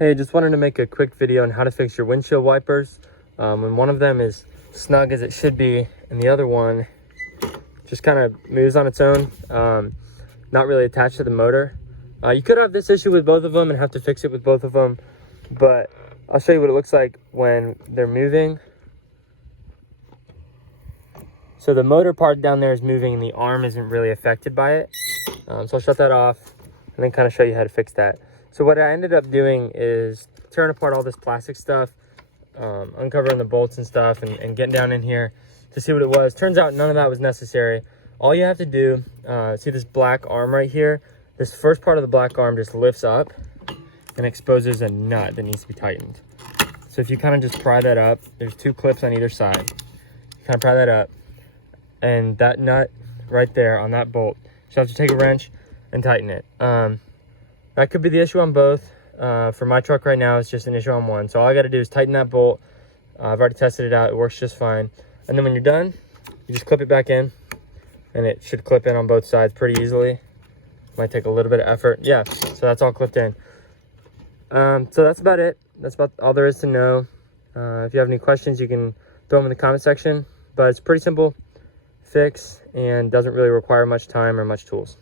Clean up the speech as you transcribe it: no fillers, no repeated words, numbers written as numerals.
Hey, just wanted to make a quick video on how to fix your windshield wipers. When one of them is snug as it should be, and the other one just kind of moves on its own, not really attached to the motor. You could have this issue with both of them and have to fix it with both of them, but I'll show you what it looks like when they're moving. So the motor part down there is moving and the arm isn't really affected by it. So I'll shut that off and then kind of show you how to fix that. So what I ended up doing is tearing apart all this plastic stuff, uncovering the bolts and stuff, and getting down in here to see what it was. Turns out none of that was necessary. All you have to do, see this black arm right here? This first part of the black arm just lifts up and exposes a nut that needs to be tightened. So if you kind of just pry that up, there's two clips on either side. You kind of pry that up, and that nut right there on that bolt, you have to take a wrench and tighten it. That could be the issue on both. For my truck right now, it's just an issue on one. So all I got to do is tighten that bolt. I've already tested it out. It works just fine. And then when you're done, you just clip it back in, and it should clip in on both sides pretty easily. Might take a little bit of effort. Yeah, so that's all clipped in. So that's about it. That's about all there is to know. If you have any questions, you can throw them in the comment section. But it's pretty simple fix and doesn't really require much time or much tools.